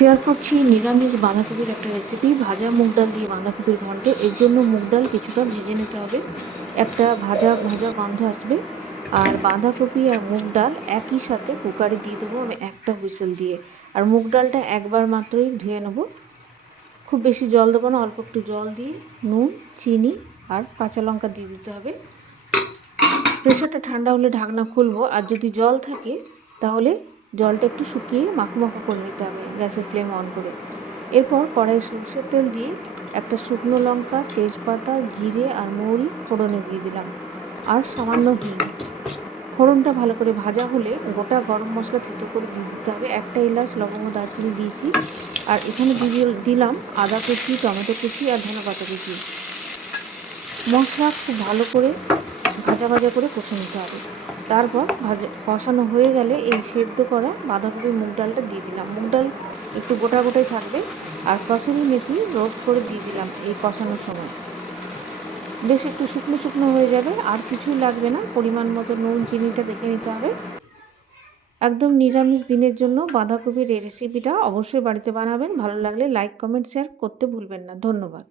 Share করছি নিরামিষ বাঁধাকপির একটা রেসিপি, ভাজা মুগ ডাল দিয়ে বাঁধাকপির ঘন্ট। এর জন্য মুগ ডাল কিছুটা ভেজে নিতে হবে, একটা ভাজা ভাজা গন্ধ আসবে। আর বাঁধাকপি আর মুগ ডাল একই সাথে কুকারে দিয়ে দেবো আমি একটা হুইসেল দিয়ে। আর মুগ ডালটা একবার মাত্রই ধুয়ে নেব, খুব বেশি জল দেবো না, অল্প একটু জল দিয়ে নুন, চিনি আর কাঁচা লঙ্কা দিয়ে দিতে হবে। প্রেশারটা ঠান্ডা হলে ঢাকনা খুলবো, আর যদি জল থাকে তাহলে জলটা একটু শুকিয়ে মাখো মাখো করে নিতে হবে গ্যাসের ফ্লেম অন করে। এরপর কড়াইয়ে সরষের তেল দিয়ে একটা শুকনো লঙ্কা, তেজপাতা, জিরে আর মৌরি ফোড়নে দিয়ে দিলাম, আর সামান্য হিং। ফোড়নটা ভালো করে ভাজা হলে গোটা গরম মশলা থেতো করে দিয়ে দিতে হবে, একটা এলাচ, লবঙ্গ, দারচিনি দিয়েছি। আর এখানে দিলাম আদা কুচি, টমেটো কুচি আর ধনেপাতা কুচি। মশলা খুব ভালো করে ভাজা ভাজা করে কষে নিতে হবে। তারপর কষানো হয়ে গেলে এই সেদ্ধ করা বাঁধাকপি মুগ ডালটা দিয়ে দিলাম। মুগ ডাল একটু গোটা গোটাই থাকবে। আর কসুরি মেথি রোস্ট করে দিয়ে দিলাম এই কষানোর সময়। বেশ একটু শুকনো শুকনো হয়ে যাবে, আর কিছুই লাগবে না, পরিমাণ মতো নুন চিনিটা দেখে নিতে হবে। একদম নিরামিষ দিনের জন্য বাঁধাকপির এই রেসিপিটা অবশ্যই বাড়িতে বানাবেন। ভালো লাগলে লাইক, কমেন্ট, শেয়ার করতে ভুলবেন না। ধন্যবাদ।